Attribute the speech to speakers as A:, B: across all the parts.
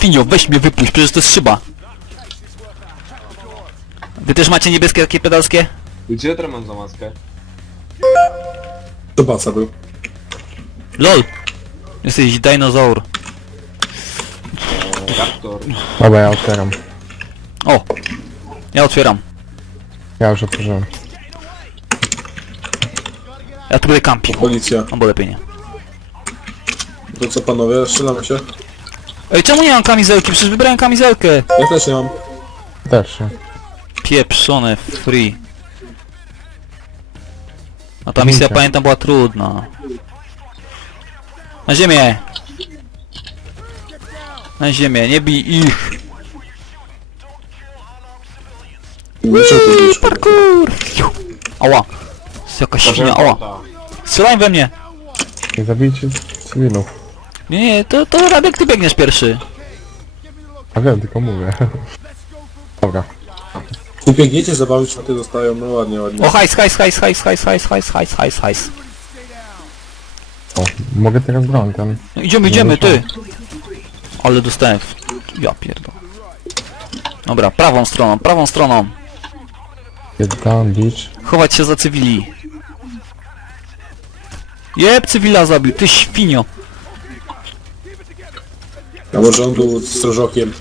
A: świnio, weź mnie wypuść, przecież to jest szyba. Wy też macie niebieskie takie pedalskie?
B: Gdzie mam za maskę?
C: To baca był.
A: LOL! Jesteś dinozaur.
B: Raptor.
D: Dobra, ja otwieram.
A: O! Ja otwieram.
D: Ja już otworzyłem.
A: Ja tu będę kampił.
C: Policja.
A: No bo lepiej nie.
C: To co panowie, strzelamy się?
A: Ej, czemu nie mam kamizelki? Przecież wybrałem kamizelkę!
C: Ja też nie mam.
D: Też się.
A: Pieprzone free. A ta misja,
D: Zdjęcia.
A: pamiętam, była trudna. Na ziemię! Na ziemię, nie bij ich! Parkour! Ała! Jest jakaś świnia, ała! Strzelaj we mnie!
D: Nie zabijcie cywilów.
A: Nie, to Radek, ty biegniesz pierwszy.
D: A wiem, tylko mówię. Dobra.
C: Tu biegniecie, zabawić szmaty dostają, no ładnie, ładnie.
A: O, hajs!
D: O, mogę teraz broń ten.
A: No, idziemy, ty! Ale dostałem w... Ja pierdolę. Dobra, prawą stroną.
D: Get down, bitch.
A: Chować się za cywili. Jeb, cywila zabił, ty świnio.
C: A może on był strażakiem.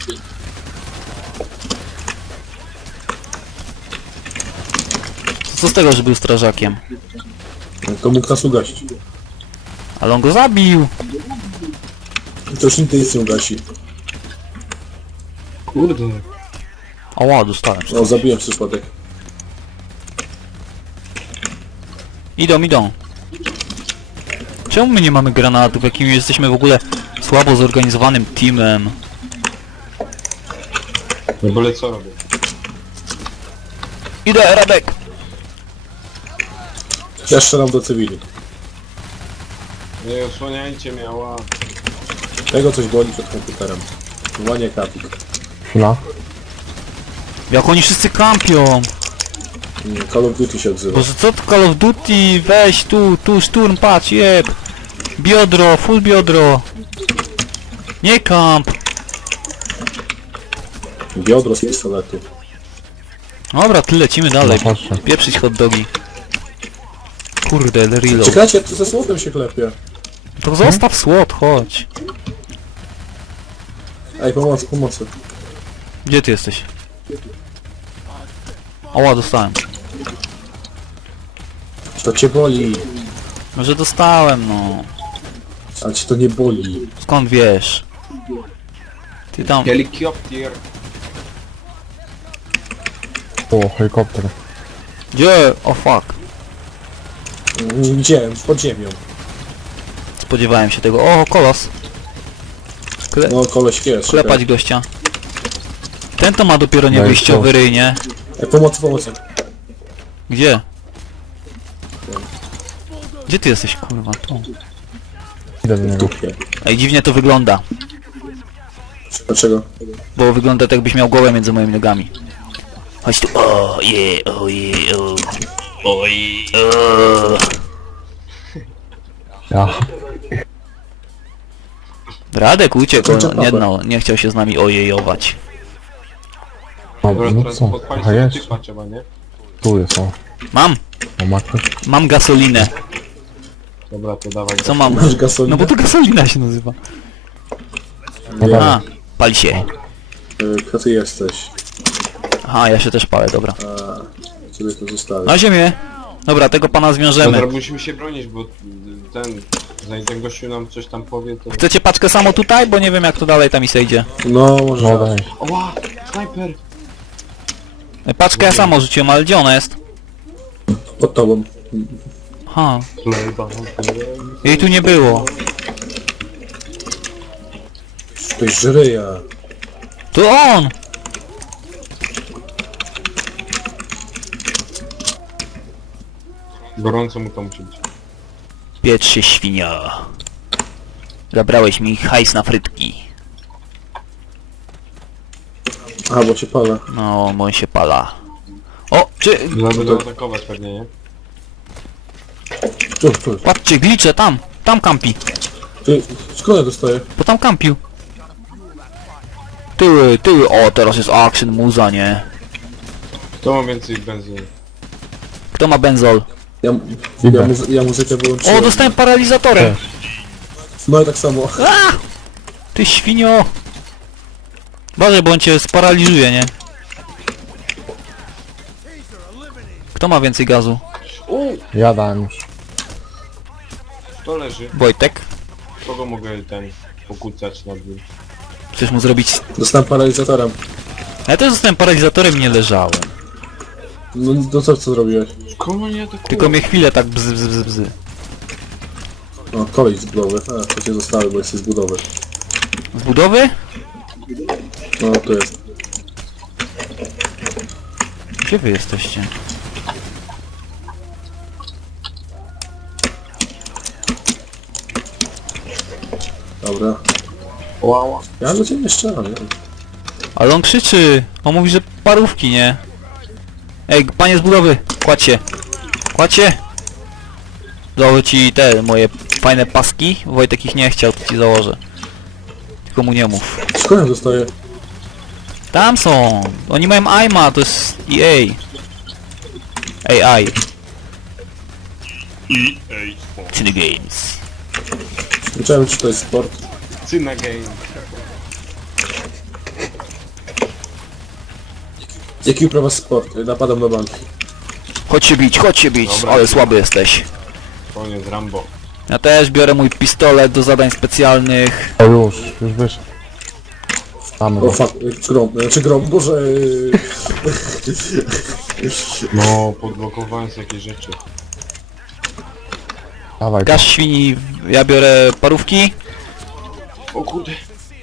A: Co z tego, że był strażakiem?
C: To mógł nas ugasić.
A: Ale on go zabił.
C: To już nic nie ugasi.
B: Kurde.
A: Ała, dostałem.
C: O, zabiłem przypadek.
A: Idą. Czemu my nie mamy granatów? Jakim jesteśmy w ogóle słabo zorganizowanym teamem?
B: No byle co robię?
A: Idę, Radek!
C: Ja strzelam do cywili.
B: Nie osłaniajcie miała.
C: Tego coś boli przed komputerem. Łanie kapik.
D: Chwila.
A: Jak oni wszyscy kampią!
C: Call of Duty się odzywa.
A: Boże, co to Call of Duty? Weź tu, szturm, patrz, jeb! Biodro, full biodro! Nie kamp!
C: Biodro z pistoletu.
A: Dobra, ty lecimy dalej.
D: No, chodźcie.
A: Pieprzyć hot dogi. Kurde, reload.
C: Czekajcie, to ze słowem się klepie.
A: To zostaw słod, chodź.
C: Ej, pomocy.
A: Gdzie ty jesteś? Oła, dostałem.
C: To cię boli.
A: Może dostałem, no.
C: Ale cię to nie boli.
A: Skąd wiesz? Ty tam...
B: Helikopter.
D: O, helikopter.
A: Gdzie? O fuck.
C: Gdzie? Pod ziemią.
A: Spodziewałem się tego. O, kolos.
C: No, koleś jest.
A: Klepać gościa. Ten to ma dopiero nie
D: Daj
A: wyjściowy ryj, nie?
C: Ej, pomocy.
A: Gdzie? Gdzie ty jesteś, kurwa? Tu.
D: Idę do niego.
C: Dupie.
A: Ej, dziwnie to wygląda.
C: Dlaczego?
A: Bo wygląda tak, jakbyś miał głowę między moimi nogami. Chodź tu. O je, o je, o. Oj, o.
D: Ja.
A: Radek uciekł,
C: Kończę
A: nie,
C: papę.
A: no, nie chciał się z nami ojejować.
D: No,
B: Dobra,
D: no
B: teraz
D: co?
B: podpalić
D: Aha,
B: tego
D: jest.
B: typa trzeba, nie?
D: Tu jest, o.
A: Mam!
D: O, matko.
A: Mam gasolinę.
B: Dobra, to dawaj.
A: Co mam?
C: Masz gasolinę?
A: No bo to gasolina się nazywa.
D: No
C: Nie.
D: dobra.
A: A, pali się.
C: Kto ty jesteś?
A: Aha, ja się też palę, dobra.
C: A, ciebie to zostawię.
A: Na ziemię! Dobra, tego pana
B: Dobra,
A: zwiążemy.
B: musimy się bronić, bo zanim ten gościu nam coś tam powie, to...
A: Chcecie paczkę samo tutaj? Bo nie wiem jak to dalej tam i idzie.
C: No, może.
D: No daj.
B: Oła! Snajper!
A: Paczkę ja samo rzuciłem, ale gdzie ona jest?
C: Pod tobą.
A: Aha,
B: Chleba.
A: jej tu nie było.
C: Ktoś żryja.
A: To on!
B: Gorąco mu to musi być.
A: Piecz się, świnia. Zabrałeś mi hajs na frytki.
C: A, bo cię palę.
A: No, mój się pala. O, czy...
B: Będą atakować pewnie, nie?
C: Tu.
A: Patrzcie, glicze, tam! Tam kampi!
C: Ty, skąd ja dostaję?
A: Bo tam kampił. tyły, o teraz jest action, muza, nie?
B: Kto ma więcej benzyny?
A: Kto ma benzol?
C: Ja muzykę wyłączyłem.
A: O, dostałem paralizatorem!
C: No i tak samo.
A: A! Ty świnio! Uważaj, bo on cię sparaliżuje, nie? Kto ma więcej gazu?
D: Ja dałem już.
B: Kto leży?
A: Wojtek?
B: Kogo mogę pokłócać nad nim?
A: Chcesz mu zrobić...
C: Dostałem paralizatorem.
A: Ja też zostałem paralizatorem i nie leżałem.
C: No co zrobiłeś?
B: Kogo nie atakuję?
A: Tylko mnie chwilę tak bzy.
C: O, kolej z budowy. A, to cię zostały, bo jesteś z budowy.
A: Z budowy?
C: No, tu jest.
A: Gdzie wy jesteście?
C: Dobra.
B: Łała.
C: Ja do ciebie nie strzelam, nie?
A: Ale on krzyczy! On mówi, że parówki, nie? Ej, panie z budowy! Kładź się! Kładź się! Założę ci te moje fajne paski. Wojtek ich nie chciał, to ci założę. Tylko mu nie mów.
C: Skąd ja dostaję?
A: Tam są! Oni mają AIMA, to jest EA. AI.
B: Ej, o.
A: Cine Games.
C: Wiedziałem, czy to jest sport.
B: Cyna game.
C: Jaki uprawa sport? Napadam na banki.
A: Chodź się bić,
B: Dobra.
A: ale słaby jesteś.
B: Koniec Rambo.
A: Ja też biorę mój pistolet do zadań specjalnych.
D: O już wyszedł. Mamy
C: O
D: go.
C: fuck, grom, boże.
B: No, podblokowałem sobie jakieś rzeczy.
D: Dawaj go.
A: Gasz świni, ja biorę parówki.
B: O kurde.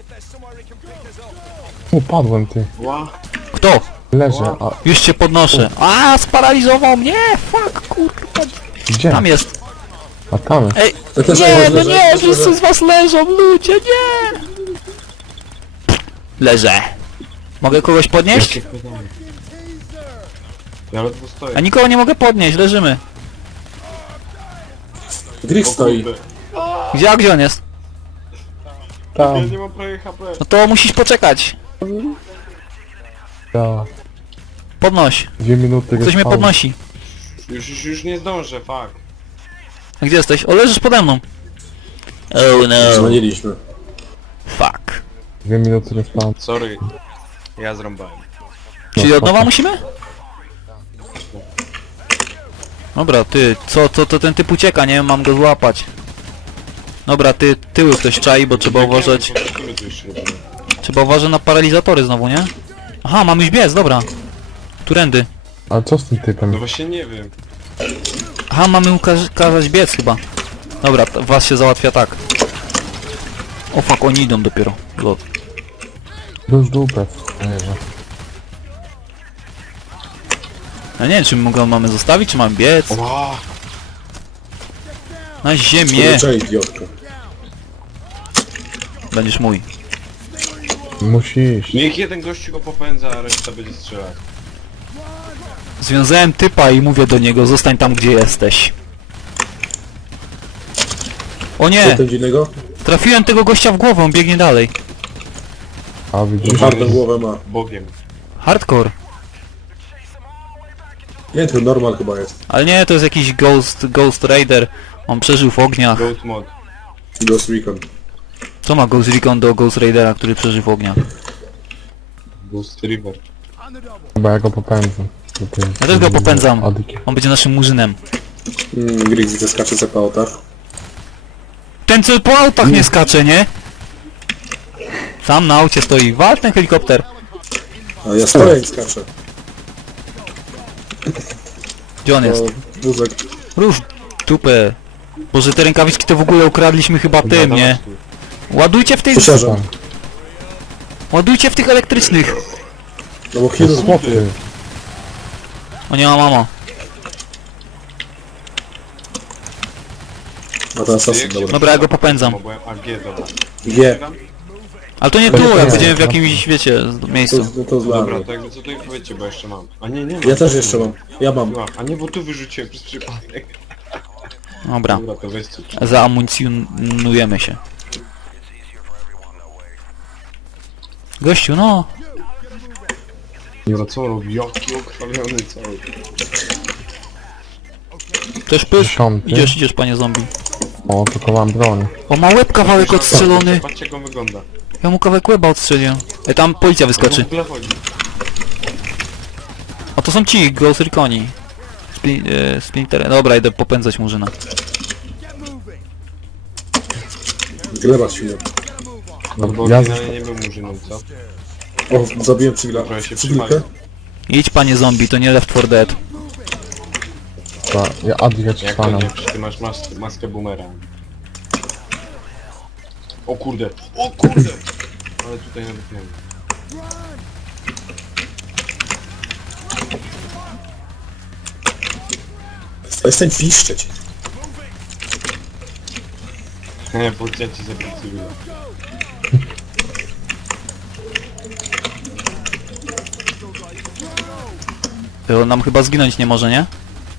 D: Upadłem ty.
B: Ła.
A: Kto?
D: Leżę, a
A: Już cię podnoszę. A, sparaliżował mnie! Fuck, kurwa.
D: gdzie?
A: Tam jest.
D: A tam jest.
A: Ej,
C: Ja też
A: nie,
C: leżę,
A: no nie,
C: leżę.
A: wszyscy z was leżą, ludzie, nie! Leżę. Mogę kogoś podnieść?
B: Jakie pytanie. Ja ledwo stoję.
A: A nikogo nie mogę podnieść, leżymy.
C: Grig
B: O
C: stoi.
B: kurde.
A: Gdzie on jest?
B: Ja
D: Tam,
B: nie mam prawie HP.
A: No to musisz poczekać.
D: ta.
A: Podnoś.
D: 2 minuty
A: Ktoś mnie
D: respawn.
A: podnosi.
B: Już nie zdążę, fuck.
A: A gdzie jesteś? O, leżysz pode mną. Oh no.
C: Dzwoniliśmy.
A: Fuck.
D: 2 minuty respawn.
B: Sorry. Ja zrąbałem.
A: Czyli od nowa musimy? Dobra, ty, to ten typ ucieka, nie? Mam go złapać. Dobra, ty, tyły ktoś czai, bo trzeba uważać.
B: My tu jeszcze robimy.
A: Trzeba uważać na paralizatory znowu, nie? Aha, mam już biec, dobra. Którędy?
D: A co z tym typem?
B: No właśnie nie wiem.
A: Aha, mamy mu kazać biec chyba. Dobra, was się załatwia tak. O fuck, oni idą dopiero. Lot.
D: Już dupę. Leżę.
A: Ja nie wiem, czy my go mamy zostawić, czy mamy biec.
B: Ła.
A: Na ziemię.
C: Kurczę, idiotka.
A: Będziesz mój.
D: Musisz.
B: Niech jeden gościu go popędza, a reszta będzie strzelać.
A: Związałem typa i mówię do niego, zostań tam, gdzie jesteś. O
C: Co
A: nie!
C: ten dziwnego?
A: Trafiłem tego gościa w głowę, on biegnie dalej.
D: A widzisz?
C: Hardą głowę ma.
B: Bogiem.
A: Hardcore.
C: Nie, to normal chyba jest.
A: Ale nie, to jest jakiś Ghost Raider. On przeżył w ogniach.
B: Goat mod.
C: Ghost Recon.
A: Co ma Ghost Recon do Ghost Raidera, który przeżył w ogniach?
B: Ghost River.
D: Chyba ja go popędzę.
A: Ja też go popędzam.
D: Adyki.
A: On będzie naszym murzynem.
C: Grig zeskacze za po autach.
A: Ten co po autach nie skacze, nie? Sam na aucie stoi. Wal ten helikopter.
C: A ja stoję i skaczę.
A: Gdzie on jest?
C: O, wózek.
A: Rusz dupę. Boże, te rękawiczki to w ogóle ukradliśmy chyba tym, nie? Ładujcie w tych...
C: Posiarzam.
A: Ładujcie w tych elektrycznych.
C: No bo chirurg.
D: Chłopy.
A: O nie ma mama.
C: A to asasyn, dobra.
A: Dobra, ja go popędzam.
B: Mogłem AG, dobra.
C: G.
A: Ale to nie tu, jak będziemy w jakimś, wiecie, miejscu.
C: To
B: Dobra,
C: znam.
B: to jakby co to ich powiecie, bo jeszcze mam. A nie, nie mam.
C: Ja też jeszcze mam. Ja mam.
B: A nie, bo tu wyrzuciłem przez przypadek.
A: Dobra,
B: Dobra, to weźcie.
A: zaamunicjonujemy się. Gościu, no.
B: Dobra, co on robi? Jaki okrwawiony cały.
A: Też pysz.
D: 10.
A: Idziesz, panie zombie.
D: O, tylko mam broń.
A: O, ma łeb kawałek odstrzelony.
B: Patrzcie jak on wygląda.
A: Ja mu kawałek łeba odstrzeliłem. Tam policja wyskoczy.
B: On w ogóle chodzi.
A: O, to są ci, Ghost Reconi. Splinter. Dobra, idę popędzać murzyna.
C: Gleba świnia.
B: No bo
D: Ja
B: oryginalnie nie był murzyną, co?
C: O, zabiłem
B: Trochę się
C: przygilkę.
B: przywalił.
A: Idź, panie zombie, to nie Left 4 Dead.
D: Ja Adrian
B: Jak to
D: fanem.
B: nie? Przecież ty masz maskę boomera. O kurde! O kurde! Ale tutaj nawet nie wiem.
C: Przestań piszczeć.
B: Nie, policjanci zabił cywila.
A: On nam chyba zginąć nie może, nie?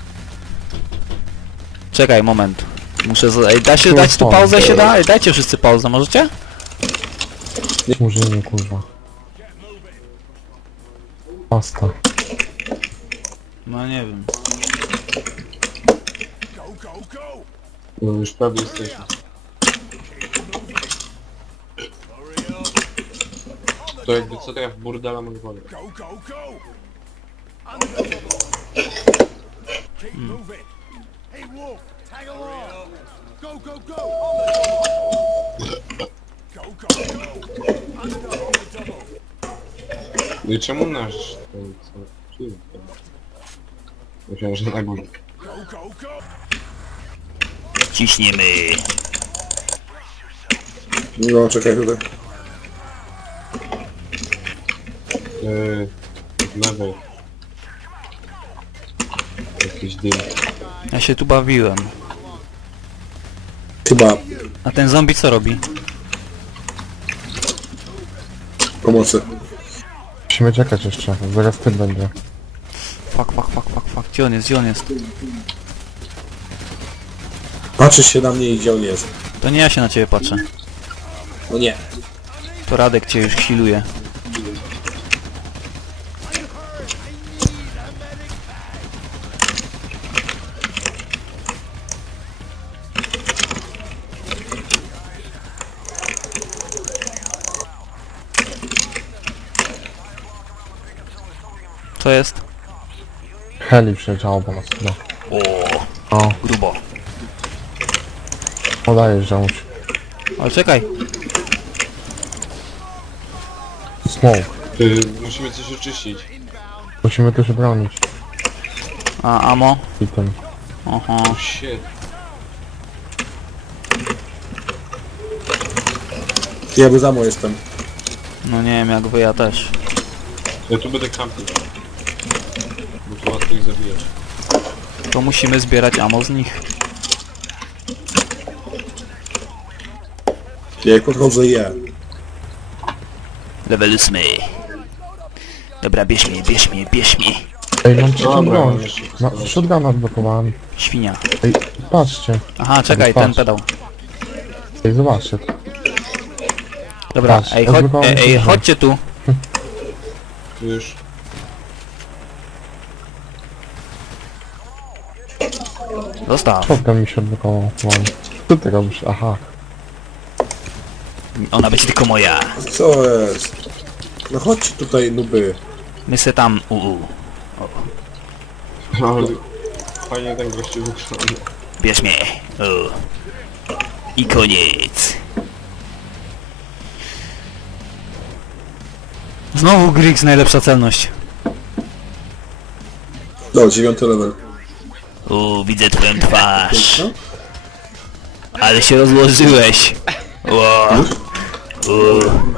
A: Czekaj, moment. Muszę... Ej, da się dać tu pauzę, się da? Ej, dajcie wszyscy pauzę, możecie?
D: Murzynie, kurwa. Pasta.
A: No nie wiem.
B: No już prawie jesteśmy. To jakby co to ja w burdela mogę wolę. No i czemu nasz... ten co? Czyli ten? Myślałem, że na górze.
A: Ciśniemy.
C: No, czekaj tutaj.
B: W lewej. Jakiś dym.
A: Ja się tu bawiłem.
C: Chyba
A: A ten zombie co robi?
C: pomocy.
D: Musimy czekać jeszcze, zaraz ty będzie.
A: Fuck. Gdzie on jest?
C: Patrzysz się na mnie i gdzie on jest.
A: To nie ja się na ciebie patrzę.
C: No nie.
A: To Radek cię już healuje. Co jest?
D: Heli przyleciało po nas chyba. O,
A: Grubo.
D: podajesz, że
A: Ale czekaj.
D: Smoke.
B: Musimy coś oczyścić.
D: Musimy tu się bronić.
A: A, ammo?
D: I tym.
A: Oho.
B: Oh shit.
C: Ja bez ammo jestem.
A: No nie wiem jak wy, ja też.
B: Ja tu będę kampił. Bo tu łatwo ich zabijać.
A: To musimy zbierać ammo z nich.
C: Ja jak podchodzę je.
A: Level 8. Dobra, bierz mnie.
D: Ej, mam trzecią
B: Dobra,
D: broń.
B: mam jeszcze
D: No, shotguna odblokowałem.
A: Świnia.
D: Ej, patrzcie.
A: Aha, czekaj,
D: Patrz.
A: ten pedał.
D: Ej, zobaczcie.
A: Dobra,
D: Patrz,
A: ej,
D: odblokowałem shotguna.
A: chodźcie tu.
B: Już.
A: Zostaw.
D: Shotgun mi się odblokował. Mam. Co ty robisz? Aha.
A: Ona będzie tylko moja.
C: Co jest? No chodźcie tutaj, nuby.
A: My se tam
B: Ale fajnie ten gościu wygląda.
A: Bierz mnie. I koniec. Znowu Griggs, najlepsza celność.
C: No, 9 level.
A: Widzę twoją twarz. Ale się rozłożyłeś.